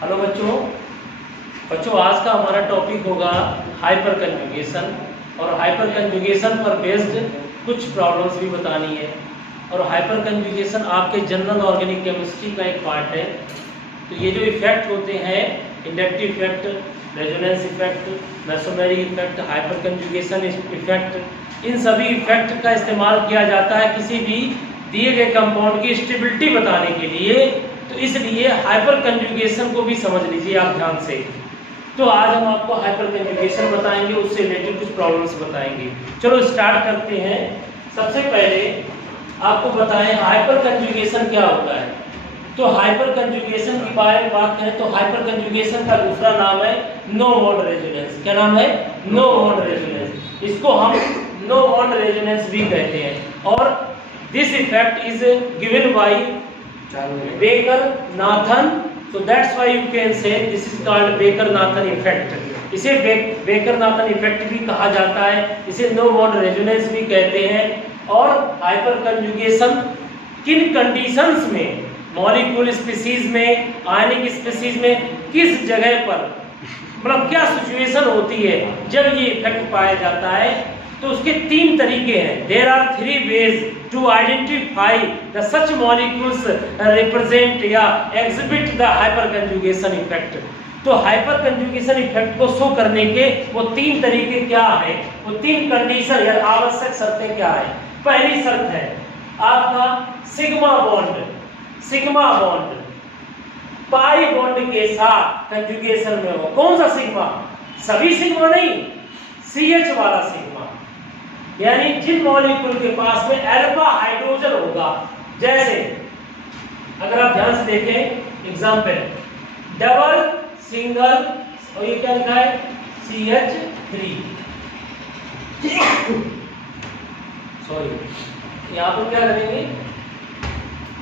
Hello बच्चों आज का हमारा टॉपिक होगा हाइपर कंजुगेशन और हाइपर कंजुगेशन पर बेस्ड कुछ प्रॉब्लम्स भी बतानी है। और हाइपर कंजुगेशन आपके जनरल ऑर्गेनिक केमिस्ट्री का एक पार्ट है। तो ये जो इफेक्ट होते हैं, inductive effect, resonance effect, mesomeric effect, hyper conjugation effect, इन सभी इफेक्ट का इस्तेमाल किया जाता है किसी भी दिए गए कंपाउंड की स्टेबिलिटी बताने के लिए। तो इसलिए हाइपर कंजुगेशन को भी समझ लीजिए आप ध्यान से। तो आज हम आपको हाइपर कंजुगेशन बताएंगे, उससे रिलेटेड कुछ प्रॉब्लम्स बताएंगे। चलो स्टार्ट करते हैं। सबसे पहले आपको बताएं हाइपर कंजुगेशन क्या होता है। तो हाइपर कंजुगेशन के बारे में बात करें तो हाइपर कंजुगेशन का दूसरा नाम है नो बॉन्ड रेजोनेंस। क्या नाम है? No bond resonance. इसको हम नो बॉन्ड रेजोनेंस भी कहते हैं। और this effect is given by Baker Nathan. So that's why you can say this is called Baker Nathan effect. इसे बेकर-नाथन इफेक्ट भी कहा जाता है, इसे नो बॉन्ड रेजोनेंस भी कहते हैं। और हाइपर कंजुगेशन किन कंडीशंस में, मॉलिक्यूल स्पीसीज में, आयनिक स्पीसीज में, किस जगह पर, मतलब क्या सिचुएशन होती है जब ये इफेक्ट पाया जाता है, तो उसके तीन तरीके हैं। There are 3 ways to identify the such molecules represent या exhibit the hyper conjugation effect. तो हाइपर कंजुगेशन इफेक्ट को शो करने के वो 3 तरीके क्या है, वो 3 कंडीशन या आवश्यक शर्तें क्या है। पहली शर्त है आपका sigma bond. Sigma bond pi bond के साथ कंजुगेशन में हो। कौन सा सिग्मा? सभी सिग्मा नहीं, CH वाला सिग्मा, यानी जिन मॉलिक्यूल के पास में अल्फा हाइड्रोजन होगा। जैसे अगर आप ध्यान से देखें एग्जांपल, डबल, सिंगल, और ये क्या लिखा है CH3। सॉरी, यहाँ पर क्या करेंगे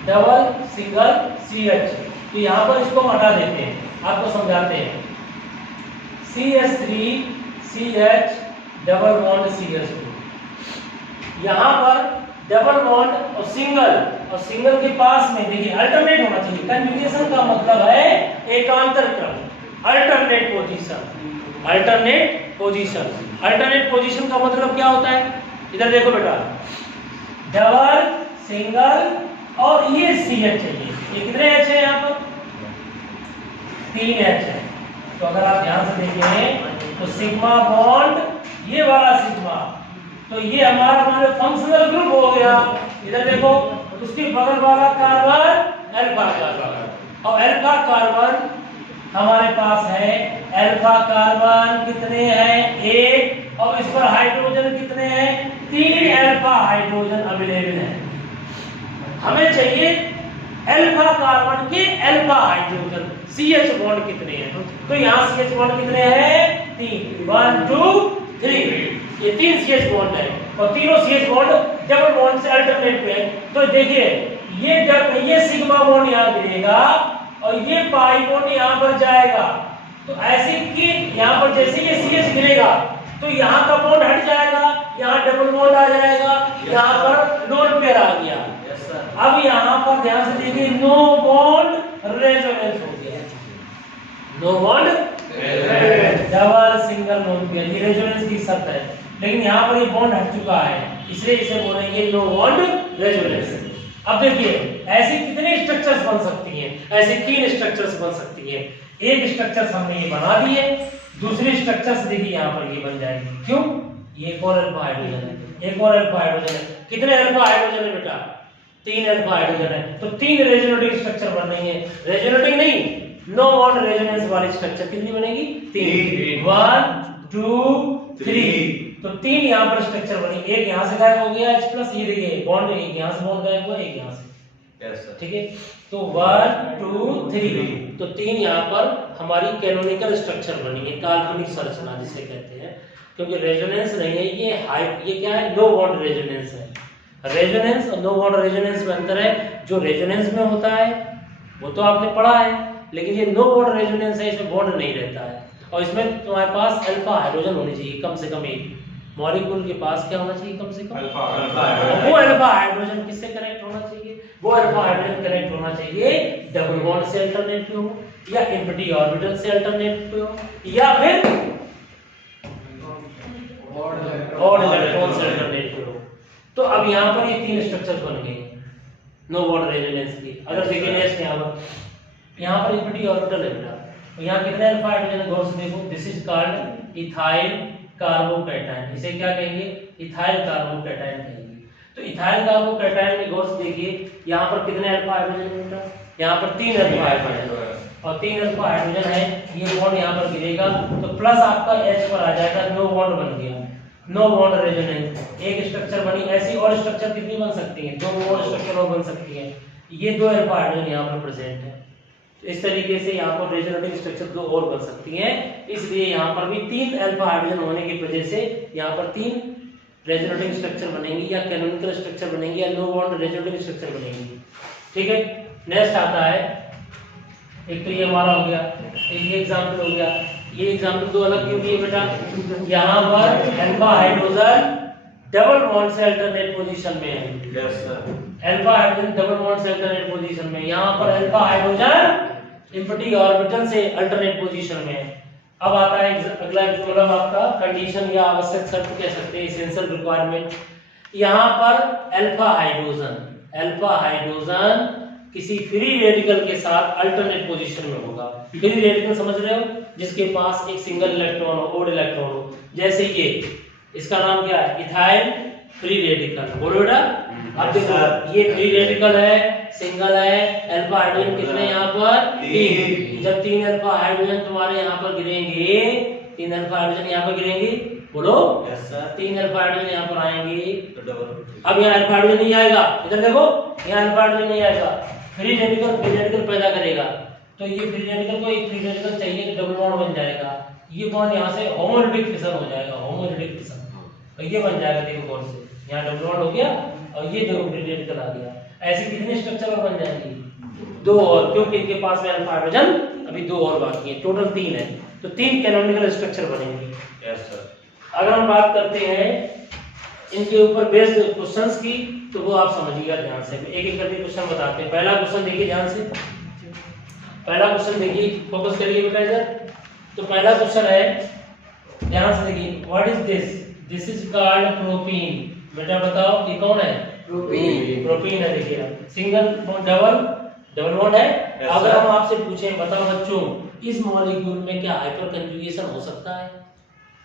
डबल, सिंगल, CH। तो यहाँ पर इसको हटा देते हैं, आपको समझाते हैं। CH3 CH double bond CH2। यहाँ पर डबल बॉन्ड और सिंगल के पास में देखिए अल्टरनेट होना चाहिए। कंजुगेशन का मतलब है एकांतर क्रम, alternate position. Alternate position, alternate position का मतलब क्या होता है? इधर देखो बेटा, डबल, सिंगल और ये CH चाहिए। ये कितने H है यहाँ पर? 3 H है। तो अगर आप ध्यान से देखें तो सिग्मा बॉन्ड ये वाला सिग्मा, तो ये हमारा मान लो फंक्शनल ग्रुप हो गया। इधर देखो उसके बगल वाला कार्बन अल्फा कार्बन, और अल्फा कार्बन हमारे पास है। अल्फा कार्बन कितने हैं? 1। और इस पर हाइड्रोजन कितने हैं? 3 अल्फा हाइड्रोजन अवेलेबल है। हमें चाहिए अल्फा कार्बन के अल्फा हाइड्रोजन। CH बॉन्ड कितने हैं? तो यहाँ CH बॉन्ड कितने हैं? 3, 1 2 3। ये 3 CH बॉन्ड है और तीनों CH बॉन्ड डबल बॉन्ड से अल्टरनेट पे है। तो देखिए ये सिग्मा बॉन्ड यहाँ गिरेगा और ये पाई बॉन्ड यहाँ पर जाएगा। तो ऐसे कि यहाँ पर जैसे ये CH गिरेगा तो यहाँ का बॉन्ड हट जाएगा, यहाँ डबल बॉन्ड आ जाएगा, यहाँ पर लोन पेयर आ गया। अब यहाँ पर ध्यान से देखिए नो बॉन्ड रेजोनेंस हो गया। No bond double, single, non pair, ये रेजोनेंस की शर्त है। लेकिन यहाँ पर ये बॉन्ड हट चुका है, इसलिए इसे बोलेंगे नो बॉन्ड रेजोनेंस। अब देखिए ऐसे कितने स्ट्रक्चर्स बन सकती हैं? ऐसे 3 स्ट्रक्चर्स बन सकती हैं। एक स्ट्रक्चर्स हमने ये बना दिए, दूसरी स्ट्रक्चर्स देखिए यहाँ पर ये बन जाएगी। क्यों? ये एक और अल्फा हाइड्रोजन है, एक और अल्फा हाइड्रोजन है। कितने अल्फा हाइड्रोजन है बेटा? 3 अल्फा हाइड्रोजन है। तो 3 रेजोनेटिंग स्ट्रक्चर बन रही है। रेजोनेटिंग नहीं, नो बॉन्ड रेजोनेंस वाली स्ट्रक्चर कितनी बनेगी? 3, 1 2 3। तो 3 यहाँ पर स्ट्रक्चर बनी। एक यहाँ से गायब हो गया H प्लस, ये देखिए बॉन्ड एक यहाँ से बॉन्ड गायब हुआ, एक यहाँ से। ठीक है, तो 1 2 3। तो 3 यहाँ पर हमारी कैनोनिकल स्ट्रक्चर बनी है, काल्पनिक संरचना जिसे कहते हैं। क्योंकि रेजोनेंस नहीं है ये क्या है? नो बॉन्ड रेजोनेंस है। रेजोनेंस और नो बॉन्ड रेजोनेंस में अंतर है। जो रेजोनेंस में होता है वो तो आपने पढ़ा है, लेकिन ये नो बॉन्ड रेजोनेंस है, इसमें बॉन्ड नहीं रहता है। और इसमें तुम्हारे पास अल्फा हाइड्रोजन होनी चाहिए कम से कम एक। मॉलिक्यूल के पास क्या होना चाहिए? कम से कम अल्फा। वो अल्फा हाइड्रोजन किससे कनेक्ट होना चाहिए? वो अल्फा हाइड्रोजन कनेक्ट होना चाहिए डबल बॉन्ड से अल्टरनेट पे हो, या एम्प्टी ऑर्बिटल से अल्टरनेट पे हो, या फिर ऑड इलेक्ट्रॉन से अल्टरनेट पे हो। तो अब यहाँ पर ये तीन स्ट्रक्चर बन गए नो बॉन्ड रेजोनेंस की। अगर देखिए नेक्स्ट यहाँ पर एम्प्टी ऑर्बिटल है बेटा, तो यहाँ कितने अल्फा हाइड्रोजन गौर से देखो, this is called ethyl carbocation. इसे क्या कहेंगे? इथाइल कार्बोकैटायन कहेंगे। तो इथाइल कार्बोकैटायन में गौर से देखिए यहाँ पर कितने अल्फा हाइड्रोजन बेटा? यहाँ पर 3 अल्फा हाइड्रोजन और 3 अल्फा हाइड्रोजन है। ये बॉन्ड यहाँ पर गिरेगा तो प्लस आपका H पर आ जाएगा, नो बॉन्ड बन गया, नो बॉन्ड रेजोनेंस। एक स्ट्रक्चर बनी। ऐसी और स्ट्रक्चर कितनी बन सकती है? 2 और स्ट्रक्चर और बन सकती है। ये 2 अल्फा हाइड्रोजन यहाँ पर प्रेजेंट है। इस तरीके से यहाँ पर रेजोनेटिंग स्ट्रक्चर 2 और बन सकती हैं। इसलिए यहाँ पर भी 3 अल्फा हाइड्रोजन होने की वजह से यहाँ पर 3 रेजोनेटिंग स्ट्रक्चर बनेंगी, या कैनोनिकल स्ट्रक्चर बनेंगी, या नो बॉन्ड रेजोनेटिंग स्ट्रक्चर बनेंगी। ठीक है, नेक्स्ट आता है, एक तो ये हमारा हो गया, ये एग्जांपल हो गया। ये एग्जांपल 2 अलग क्यों दिए बेटा? यहाँ पर अल्फा हाइड्रोजन डबल बॉन्ड से अल्टरनेट पोजीशन में है। Yes sir. Alpha hydrogen double bond से अल्टरनेट पोजीशन में, यहाँ पर अल्फा हाइड्रोजन एम्प्टी ऑर्बिटल से अल्टरनेट पोजीशन में है। अब आता है अगला, मतलब आपका कंडीशन या आवश्यक शर्त कह सकते हैं, एसेंशियल रिक्वायरमेंट। यहाँ पर अल्फा हाइड्रोजन किसी फ्री रेडिकल के साथ अल्टरनेट पोजीशन में होगा। फ्री रेडिकल समझ रहे हो? जिसके पास एक सिंगल इलेक्ट्रॉन हो, ओड इलेक्ट्रॉन हो, जैसे ये, इसका नाम क्या है? Ethyl free radical. बोलो बेटा। अब देखो ये फ्री रेडिकल है, सिंगल है, अल्फा हाइड्रोजन कितने यहाँ पर? 3। जब 3 अल्फा हाइड्रोजन तुम्हारे यहाँ पर गिरेंगे, 3 अल्फा हाइड्रोजन यहाँ पर गिरेंगे, बोलो। Yes sir. 3 अल्फा हाइड्रोजन यहाँ पर आएंगे। तो डबल। अब यहाँ अल्फा हाइड्रोजन नहीं आएगा, इधर देखो, यहाँ अल्फा हाइड्रोजन नहीं आएगा, फ्री रेडिकल पैदा करेगा। तो ये फ्री रेडिकल को एक फ्री रेडिकल चाहिए तो डबल बॉन्ड बन जाएगा। ये बॉन्ड यहाँ से होमोलिटिक फिशन हो जाएगा, होमोलिटिक फिशन, और ये बन जाएगा। देखो गौर से, यहाँ डबल बॉन्ड हो गया और ये देखो फ्री रेडिकल आ गया। ऐसे कितने स्ट्रक्चर और बन जाएंगे? 2 और, क्योंकि इनके पास में अल्फा हाइड्रोजन अभी 2 और बाकी है, टोटल 3 है। तो 3 कैनोनिकल स्ट्रक्चर बनेंगे। Yes sir. अगर हम बात करते हैं इनके ऊपर बेस्ड क्वेश्चंस की, तो वो आप समझिएगा ध्यान से। एक एक करके क्वेश्चन बताते हैं। पहला क्वेश्चन देखिए ध्यान से, पहला क्वेश्चन देखिए, फोकस करिए बेटा इधर। तो पहला क्वेश्चन है, ध्यान से देखिए, what is this? This is called propene. बेटा बताओ ये कौन है? प्रोपीन। प्रोपीन है। देखिए सिंगल बॉन्ड, डबल बॉन्ड है। अगर हम आपसे पूछें, बताओ बच्चों, इस मॉलिक्यूल में क्या हाइपर कंजुगेशन हो सकता है?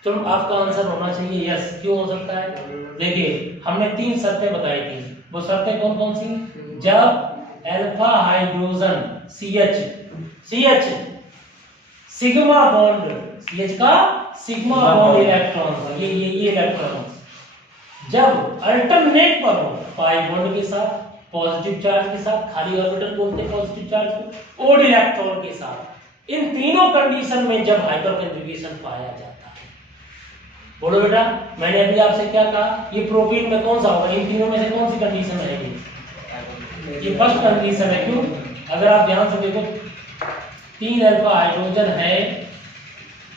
तो आपका आंसर होना चाहिए यस। क्यों हो सकता है? देखिए हमने 3 शर्तें बताई थी। वो शर्तें कौन कौन सी? जब alpha hydrogen CH sigma bond, CH का सिग्मा बॉन्ड इलेक्ट्रॉन, ये इलेक्ट्रॉन जब अल्टरनेट पर हो, पाई बॉन्ड के साथ, पॉजिटिव चार्ज के साथ, खाली ऑर्बिटल बोलते हैं पॉजिटिव चार्ज को, ओड इलेक्ट्रॉन के साथ, इन तीनों कंडीशन में जब हाइपर कंजुगेशन पाया जाता है। बोलो बेटा, मैंने अभी आपसे क्या कहा? ये प्रोपीन में कौन सा होगा? इन तीनों में से कौन सी कंडीशन रहेगी? ये फर्स्ट कंडीशन है। क्यों? अगर आप ध्यान से देखो, 3 अल्फा हाइड्रोजन है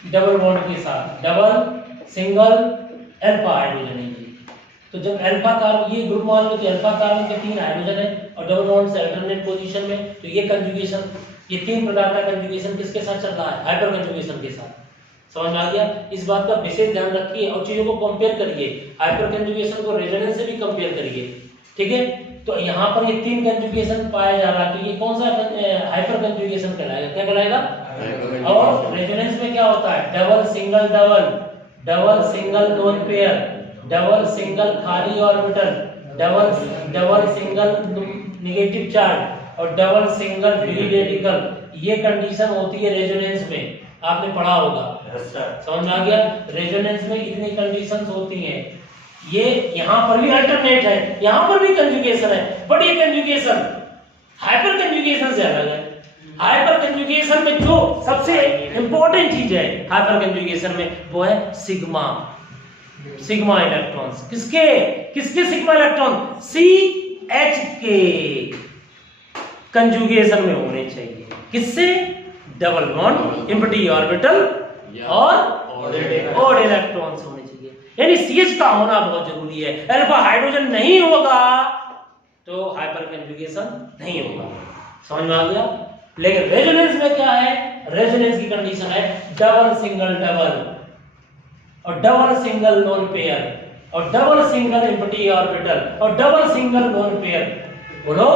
डबल बॉन्ड के साथ, डबल सिंगल अल्फा हाइड्रोजन है। तो जब अल्फा कार्बन, ये ग्रुप मान लो कि अल्फा कार्बन के 3 हाइड्रोजन है और डबल बॉन्ड से अल्टरनेट पोजीशन में, तो ये कंजुगेशन, ये 3 प्रकार का कंजुगेशन किसके साथ चल रहा है? हाइपर कंजुगेशन के साथ। समझ में आ गया? इस बात का विशेष ध्यान रखिए और चीजों को कंपेयर करिए। हाइपर कंजुगेशन को रेजोनेंस से भी कंपेयर करिए। ठीक है, तो यहाँ पर ये 3 कंजुगेशन पाया जा रहा है, तो ये कौन सा हाइपर कंजुगेशन कहलाएगा? क्या कहलाएगा? और रेजोनेंस में क्या होता है? Double single double, double single lone pair, double single खाली orbital, double single negative charge और डबल सिंगल फ्री रेडिकल। ये कंडीशन होती है रेजोनेंस में, आपने पढ़ा होगा। समझ में आ गया? रेजोनेंस में इतनी कंडीशंस होती हैं। ये यहाँ पर भी अल्टरनेट है, यहाँ पर भी कंजुगेशन है, बट ये कंजुगेशन हाइपर कंजुगेशन से अलग है। हाइपर कंजुगेशन में जो सबसे इंपॉर्टेंट चीज है हाइपर कंजुगेशन में, वो है सिग्मा इलेक्ट्रॉन्स। किसके सिग्मा इलेक्ट्रॉन? CH के कंजुगेशन में होने चाहिए। किससे? डबल बॉन्ड, एम्प्टी ऑर्बिटल और ओड इलेक्ट्रॉन्स होने चाहिए। यानी CH का होना बहुत जरूरी है। अल्फा हाइड्रोजन नहीं होगा तो हाइपर कंजुगेशन नहीं होगा। समझ में आ गया? लेकिन रेजोनेंस में क्या है? रेजोनेंस की कंडीशन है डबल सिंगल डबल और डबल सिंगल लोन पेयर और डबल सिंगल एम्प्टी ऑर्बिटल और डबल सिंगल लोन पेयर। बोलो,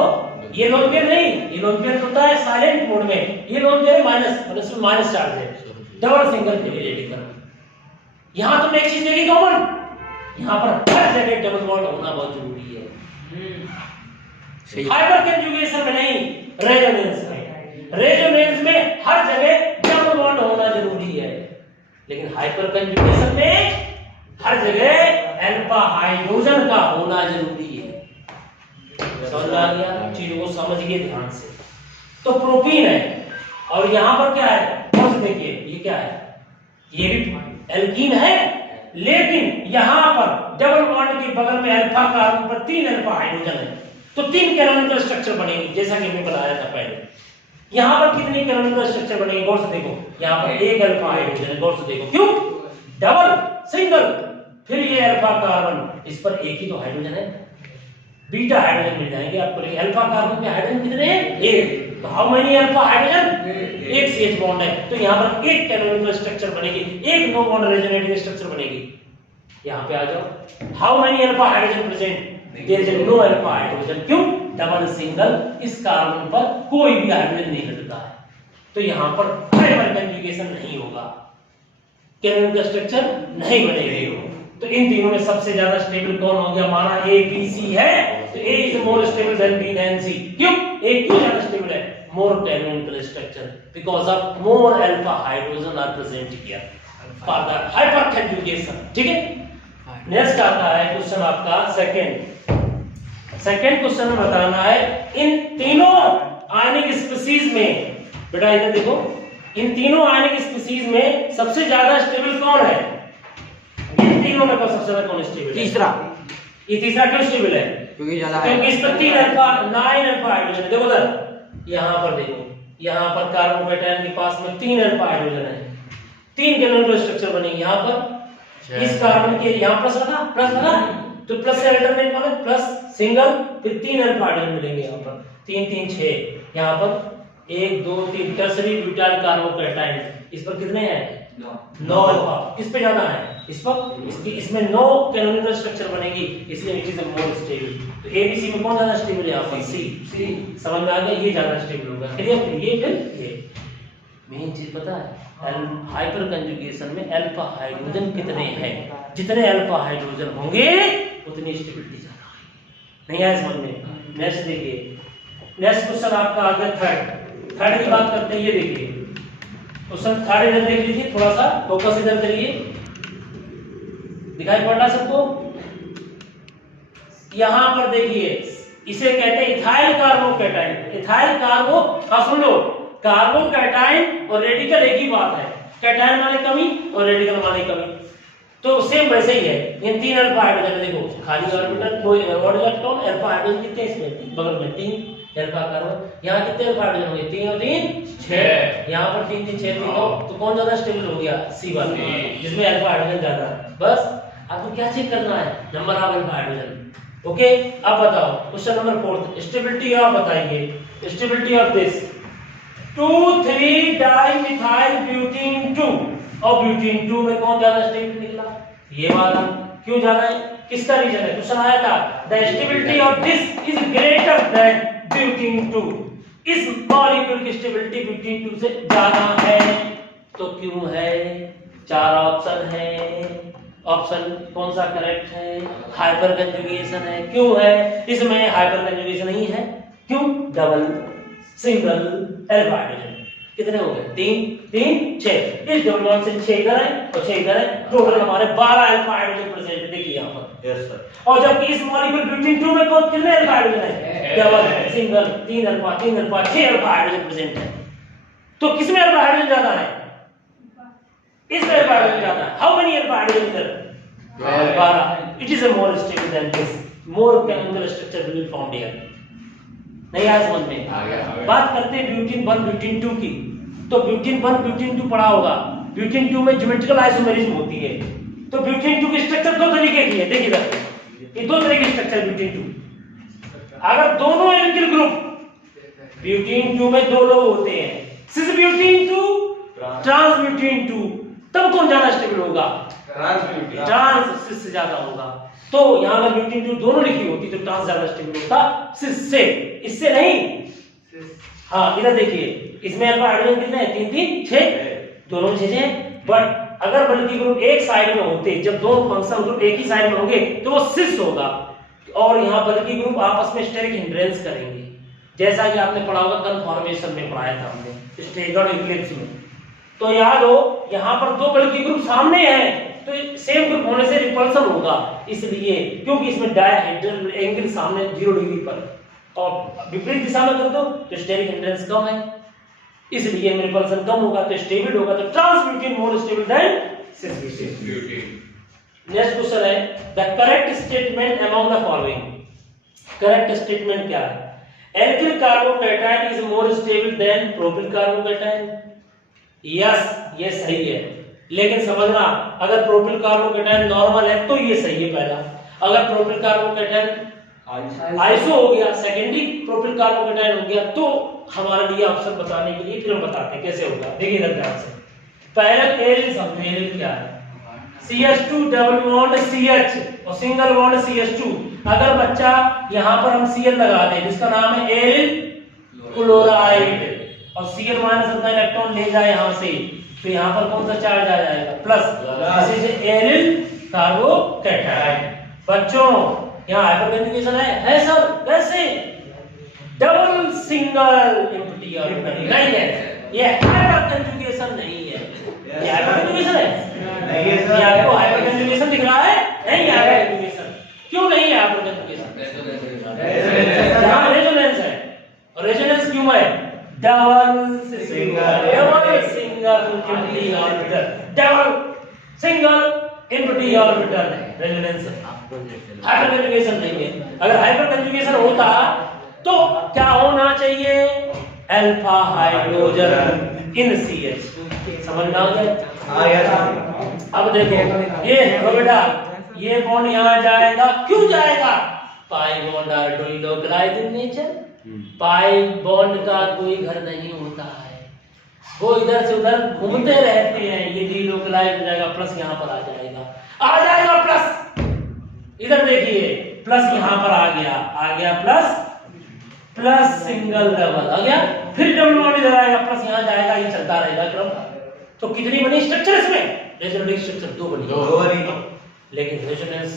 ये लोन पेयर नहीं, ये लोन पेयर होता है साइलेंट मोड में, ये लोन पेयर माइनस चार्ज है। Double single radical. यहां तुमने एक चीज देखी कॉमन, यहां पर हर जगह डबल बॉन्ड होना बहुत जरूरी है। हाइपर कंजुगेशन में नहीं, रेजोनेंस में। रेजोनेंस में हर जगह डबल बॉन्ड होना जरूरी है, लेकिन हाइपर कंजुगेशन में हर जगह अल्फा हाइड्रोजन का होना जरूरी है। समझ में आ गया? चीजों को समझिए ध्यान से। तो प्रोपीन है और यहां पर क्या है? देखिए ये क्या है? ये भी एल्कीन है, लेकिन यहां पर डबल बॉन्ड के बगल में अल्फा कार्बन पर 3 अल्फा हाइड्रोजन है, तो 3 कैनोनिकल स्ट्रक्चर बनेगी, जैसा कि हमने बताया था पहले। यहां पर कितनी कैनोनिकल स्ट्रक्चर बनेगी? गौर से देखो, यहां पर 1 अल्फा हाइड्रोजन है। गौर से देखो, क्यों? डबल सिंगल, फिर ये अल्फा कार्बन, इस पर एक ही तो हाइड्रोजन है, बीटा हाइड्रोजन मिल जाएंगे आपको। लेकिन अल्फा कार्बन के हाइड्रोजन कितने हैं? 1। तो how many alpha hydrogen? 1 CH bond है, तो यहां पर एक कैनोनिकल स्ट्रक्चर बनेगी, एक नो बॉन्ड रेजोनेटिंग स्ट्रक्चर बनेगी। यहां पे आ जाओ, how many alpha hydrogen present? There is no alpha hydrogen. क्यों? डबल सिंगल, इस कार्बन पर कोई भी हाइड्रोजन नहीं घटता है, तो यहां पर हाइपर कंजुगेशन नहीं होगा, कैनोनिकल स्ट्रक्चर नहीं बनेगी। तो इन तीनों में सबसे ज्यादा स्टेबल कौन हो गया? माना A B C है, तो A is more stable than B than C। क्यों? A क्यों ज्यादा स्टेबल है? More canonical structure, because of more alpha hydrogen are present here for the hyper conjugation. ठीक है, नेक्स्ट आता है क्वेश्चन आपका सेकंड क्वेश्चन में बताना है इन तीनों आयनिक स्पीशीज में, बेटा इधर देखो, इन तीनों आयनिक स्पीशीज में सबसे ज्यादा स्टेबल कौन है? इन तीनों में सबसे ज्यादा कौन स्टेबल है? तीसरा। ये तीसरा क्यों स्टेबल है? क्योंकि ज्यादा, क्योंकि इस पर 3 अल्फा 9 अल्फा हाइड्रोजन है। देखो उधर, यहां पर देखो, यहां पर कार्बोकेटायन के पास में 3 अल्फा हाइड्रोजन है, 3 कैनोनिकल स्ट्रक्चर बनेगी। यहां पर इस कार्बन के यहां प्लस लगा, तो प्लस से अल्टरनेट वाले प्लस सिंगल, फिर 3 अल्फा हाइड्रोजन मिलेंगे। यहां पर 3 3 6, यहां पर 1 2 3 टर्सरी ब्यूटाइल कार्बोकेटायन, इस पर कितने हैं? 9 अल्फा। किस पे ज्यादा है? इस पर। इसमें 9 कैनोनिकल स्ट्रक्चर बनेगी, इसलिए इट इज मोर स्टेबल। तो A B C में कौन ज्यादा स्टेबल है? यहां पर C। समझ में आ गया? ये ज्यादा स्टेबल होगा। क्लियर? ये फिर ये मेन चीज पता है, हाइपर कंजुगेशन में अल्फा हाइड्रोजन कितने हैं? जितने अल्फा हाइड्रोजन होंगे उतनी स्टेबिलिटी ज्यादा होगी। नहीं आया समझ में? नेक्स्ट देखिए, नेक्स्ट क्वेश्चन आपका आ गया थर्ड की बात करते हैं। ये देखिए क्वेश्चन थर्ड, इधर देख लीजिए, थोड़ा सा फोकस इधर करिए, दिखाई पड़ रहा सबको? यहां पर देखिए, इसे कहते हैं इथाइल कार्बोकेटायन। इथाइल कार्बो, सुन लो, कार्बोकेटायन और रेडिकल एक ही बात है, कैटायन माने कमी और रेडिकल माने कमी, तो सेम वैसे ही है। इन 3 अल्फा हाइड्रोजन देखो, खाली ऑर्बिटल कोई what is electron, alpha hydrogen कितने इसमें? बगल में 3 अल्फा कार्बन। यहां कितने अल्फा हाइड्रोजन होंगे? 3 और 3 6। यहां पर 3 3 6 3, तो कौन ज्यादा स्टेबल हो गया? C वाला, जिसमें अल्फा हाइड्रोजन ज्यादा है। बस आपको क्या चेक करना है? Number of alpha hydrogen. Okay, अब बताओ क्वेश्चन नंबर 4, स्टेबिलिटी ऑफ, बताइए stability of this 2,3 dimethyl butane 2 और ब्यूटेन 2 में कौन ज्यादा स्टेबल निकला? ये वाला। क्यों ज्यादा है? किसका रीजन है? क्वेश्चन आया था, the stability of this is greater than butane 2। इस मॉलिक्यूल की स्टेबिलिटी ब्यूटेन 2 से ज्यादा है, तो क्यों है? 4 ऑप्शन है, ऑप्शन कौन सा करेक्ट है? हाइपर कंजुगेशन है। क्यों है? इसमें हाइपर कंजुगेशन नहीं है। क्यों? डबल सिंगल अल्फा हाइड्रोजन कितने हो गए? 3 3 6, इस डबल बॉन्ड से 6 इधर है और 6 इधर है, टोटल हमारे 12 अल्फा हाइड्रोजन प्रेजेंट है। देखिए यहां पर, यस सर। और जबकि इस मॉलिक्यूल ब्यूटेन 2 में कौन कितने अल्फा हाइड्रोजन है? Double single 3 alpha 6 alpha hydrogen present है। तो किसमें अल्फा हाइड्रोजन ज्यादा है? इसमें अल्फा हाइड्रोजन ज्यादा है। हाउ मेनी अल्फा हाइड्रोजन इधर? 12। It is a more stable then this, more canonical structure will be found here. नहीं आया समझ में? बात करते हैं ब्यूटेन 1 ब्यूटेन 2 की, तो ब्यूटेन 1 ब्यूटेन 2 पढ़ा होगा। ब्यूटेन 2 में ज्योमेट्रिकल आइसोमेरिज्म होती है, तो ब्यूटेन 2 की स्ट्रक्चर 2 तरीके की है। देखिए इधर, ये 2 तरह की स्ट्रक्चर ब्यूटेन 2, अगर दोनों एल्किल ग्रुप ब्यूटीन 2 में 2 लोग होते हैं, सिस ब्यूटीन 2 ट्रांस ब्यूटीन 2, तब कौन ज्यादा स्टेबल होगा? ट्रांस सिस से ज्यादा होगा। तो यहां अगर ब्यूटीन 2 दोनों लिखी होती तो ट्रांस ज्यादा स्टेबल होता सिस से, इससे नहीं। हाँ इधर देखिए, इसमें अल्फा हाइड्रोजन कितने हैं? 3 3 6, दोनों में 6 हैं। बट अगर बल्कि ग्रुप एक साइड में होते, जब दो फंक्शन ग्रुप एक ही साइड में होंगे तो वो सिस होगा, और यहाँ बल्कि ग्रुप आपस में स्टेरिक हिंड्रेंस करेंगे, जैसा कि आपने पढ़ा होगा कन्फॉर्मेशन में पढ़ाया था हमने स्टेगर्ड इक्लिप्स में। तो याद हो यहाँ पर दो बल्कि ग्रुप सामने हैं तो सेम ग्रुप होने से रिपल्सन होगा, इसलिए क्योंकि इसमें डायहेड्रल एंगल सामने 0 डिग्री पर, और विपरीत दिशा में कर दो तो स्टेरिक हिंड्रेंस कम है, इसलिए रिपल्सन कम होगा तो स्टेबल होगा। तो trans butene more stable than cis butene. Next question है the correct statement among the following. Correct statement क्या है? Alkyl carbocation is more stable than propyl carbocation. Yes, ये सही है, लेकिन समझना अगर प्रोपिल कार्बोकैटायन नॉर्मल है तो ये सही है पहला। अगर प्रोपिल कार्बोकैटायन आइसो हो गया, सेकेंडरी प्रोपिल कार्बोकैटायन हो गया, तो हमारे लिए ऑप्शन बताने के लिए फिर हम बताते हैं कैसे होगा। देखिए इधर ध्यान से, पहले एरिल समझे, एरिल क्या है? CH2 डबल बॉन्ड CH और सिंगल बॉन्ड CH2। अगर बच्चा यहाँ पर हम Cl लगा दें जिसका नाम है एरिल क्लोराइड, और Cl माइनस अपना इलेक्ट्रॉन ले जाए यहाँ से, तो यहाँ पर कौन सा चार्ज आ जाएगा? Plus. This is aryl carbocation. बच्चों यहाँ हाइपर कंजुगेशन है सर? कैसे? डबल सिंगल एम्प्टी ऑर्बिटल नहीं है, ये हाइपर कंजुगेशन नहीं है। ये हाइपर कंजुगेशन है? नहीं है सर। ये आपको हाइपर कंजुगेशन दिख रहा है? नहीं है हाइपर कंजुगेशन। क्यों नहीं है हाइपर कंजुगेशन? जहां रेजोनेंस है, और रेजोनेंस क्यों है? Double single empty orbital, double single empty orbital resonance है, हाइपर कंजुगेशन नहीं है। अगर हाइपर कंजुगेशन होता तो क्या होना चाहिए? Alpha hydrogen in CH। समझ में आ गया? अब देखो ये बेटा, ये बॉन्ड यहाँ जाएगा, क्यों जाएगा? Pi bond are delocalized in nature. Pi bond का कोई घर नहीं होता है, वो इधर से उधर घूमते रहते हैं, ये डिलोकलाइज्ड हो जाएगा, प्लस यहाँ पर आ जाएगा प्लस। इधर देखिए प्लस यहाँ पर आ गया प्लस, प्लस सिंगल डबल आ गया, फिर डबल बॉन्ड इधर आएगा, प्लस यहाँ जाएगा, ये चलता रहेगा क्रम। तो कितनी बनी स्ट्रक्चर इसमें? रेजोनेंस स्ट्रक्चर 2 बनी। लेकिन रेजोनेंस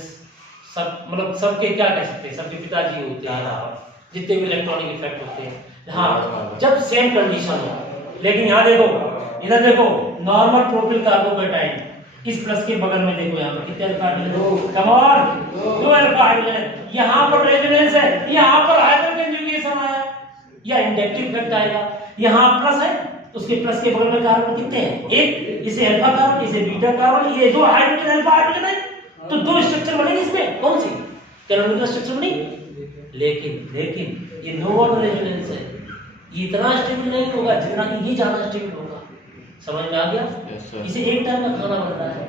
सब मतलब सबके क्या कह सकते हैं, सबके पिताजी होते हैं जितने भी इलेक्ट्रॉनिक इफेक्ट होते हैं। हाँ, जब सेम कंडीशन हो। लेकिन यहाँ देखो, इधर देखो, नॉर्मल प्रोपिल कार्बोकैटायन, इस प्लस के बगल में देखो यहाँ पर कितने alpha hydrogen? Come on 2 alpha hydrogen. यहाँ पर रेजोनेंस है, यहाँ पर हाइपर कंजुगेशन आया, या इंडक्टिव इफेक्ट आएगा। यहाँ प्लस है, उसके प्लस के बगल में कार्बन कितने हैं? एक, इसे अल्फा कार्बन, इसे बीटा कार्बन, ये 2 हाइड्रोजन अल्फा हाइड्रोजन है, तो 2 स्ट्रक्चर बनेगी इसमें। कौन सी? कैनोनिकल स्ट्रक्चर बनेगी। लेकिन ये नो बॉन्ड रेजोनेंस है, ये इतना स्टेबल नहीं होगा जितना कि ये ज्यादा स्टेबल होगा। समझ में आ गया? इसे एक टाइम का खाना बन रहा है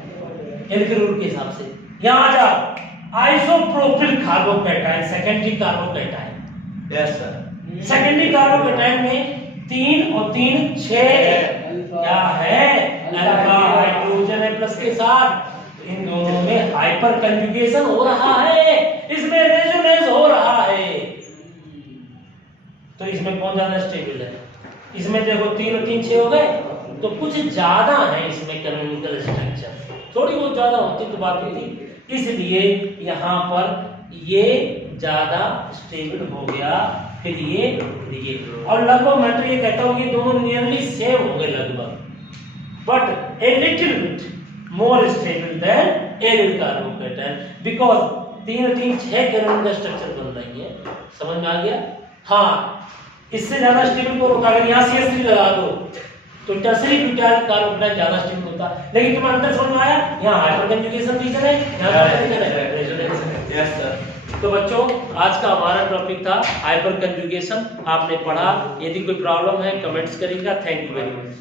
एल्किल रूल के हिसाब से। यहाँ आ जाओ, isopropyl carbocation secondary carbocation. Yes sir. Secondary carbocation में 3 और 3 6 क्या है? अल्फा हाइड्रोजन है प्लस के साथ। इन दोनों में हाइपर कंजुगेशन हो रहा है, इसमें रेजोनेंस हो रहा है। तो इसमें कौन ज्यादा स्टेबल है? इसमें देखो 3 और 3 6 हो गए, तो कुछ ज्यादा है इसमें कैनोनिकल स्ट्रक्चर, थोड़ी बहुत ज्यादा होती तो बात थी, इसलिए यहाँ पर ये ज्यादा स्टेबल हो गया, फिर ये और लगभग मैं तो ये कहता हूँ कि दोनों नियरली सेम होंगे लगभग, but a little bit more stable then aryl carbocation, because 3 और 3 6 कैनोनिकल स्ट्रक्चर बन रही है। समझ में आ गया? हाँ, इससे ज्यादा स्टेबल को रोका, अगर यहाँ CH3 लगा दो तो टर्सरी ब्यूटाइल कार्बोकैटायन ज्यादा स्टेबल होता, लेकिन तुम्हें अंतर समझ में आया? यहाँ हाइपर कंजुगेशन रीजन है, यहाँ रीजन है रेजोनेंस है। Yes sir. तो बच्चों आज का हमारा टॉपिक था हाइपर कंजुगेशन, आपने पढ़ा। यदि कोई प्रॉब्लम है कमेंट्स करिएगा। Thank you very much.